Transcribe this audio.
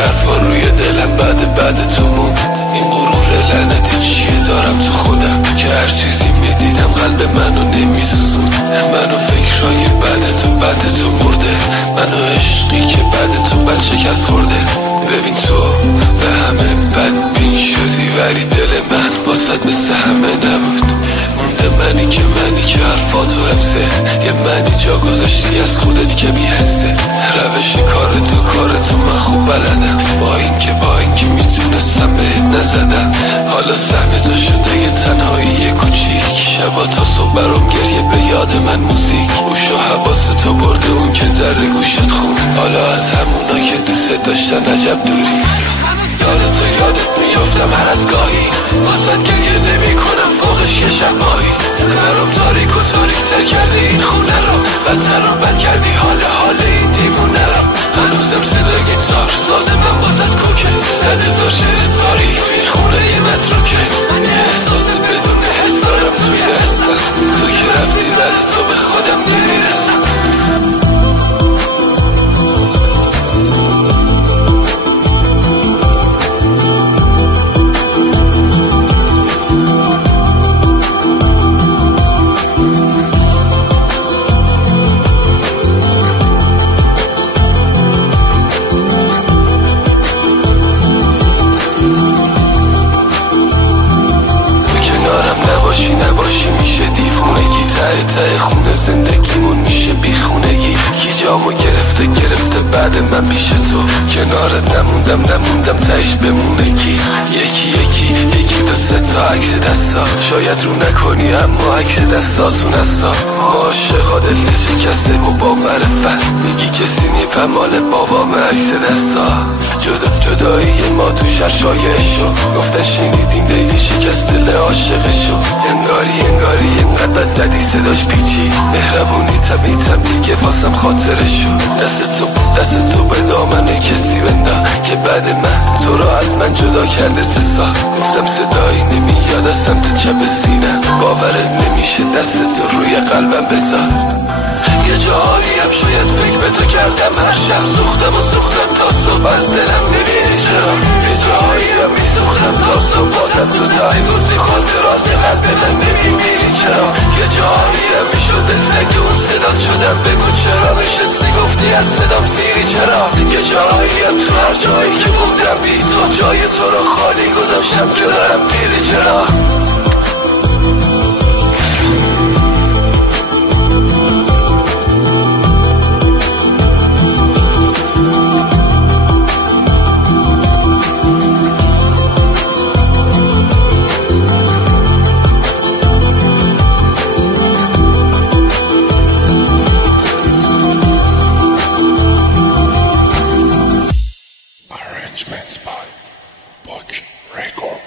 حرفا روی دلم بعد تو مون. این غرور لعنتی چیه دارم تو خودم که هر چیزی میدیدم قلب منو نمیسوزون. منو فکرهای بعد تو مرده، منو عشقی که بعد تو بد شکست خورده. ببین تو به همه بدبین شدی ولی دل من واسد مثل همه نبود. مونده منی که حرفاتو حفظه، یه منی جا گذاشتی از خودت که بی‌حسه. روش کارتو من خوب بلدم، با اینکه میتونستم بهت نزدم. حالا سهم تو شده یه تنهایی کوچیک، شبا تا صبح برام گریه به یاد من موزیک. گوش و حواستو برده اون که در گوشت خون، حالا از همونا که دوست داشتن عجب دوری. یادت میافتم هر از گاهی، واسد گریه نمی کنم فوقش یه شب ماهی. برام تاریک و تاریک‌تر کردی این خونه رو، بد کردی حال این دیوونه رو. هنوزم صدا گیتار ساز من واسد کوکه، 100,000 شعر تاریک تو این خونه یه متروکه. من یه احساس بدون حس دارم توی حسم، تو که رفتی بعد تو به خودم نمیرسم. نباشی میشه دیوونگی، ته خونه زندگیمون میشه بیخونگی. کی جامو گرفته بعد من پیش تو، کنارت نموندم تهش بمونه کی. یکی دو سه تا عکس دستا، شاید رو نکنی اما عکس دستاتون هستا. ما عاشقا دل شکسته و با معرفت، میگی کسی نیپم مال بابام عکس دستا. جدایی ما تو شایعشو گفتن شنیدیم لیلی شکست دل عاشقشو. انگاری اینقدر بد زدی صداش پیچی، مهربونی تمیتم دیگه واسم خاطرشو. دست تو به دامن کسی بندا که بعد من تو را از من جدا کرده 3 سال. گفتم صدایی نمیاد از سمت چپ سینم، باورت نمیشه دست تو روی قلبم بذار. یه جایی هم شاید فکر به تو کردم، هر شب سوختم تا صبح از دلم نمیری چرا. یه جایی هم میسوختم تا صبح بازم تو تایی بودی، خاطرات قلب من نمیمیری چرا. یه جایی هم میشد دلتنگ اون صدات شدم، بگو چرا نشستی گفتی از صدام سیری چرا. یه جایی هم تو هر جایی که بودم بی تو، جای تو رو خالی گذاشتم کنارم میری چرا. Arrangements by Book Record.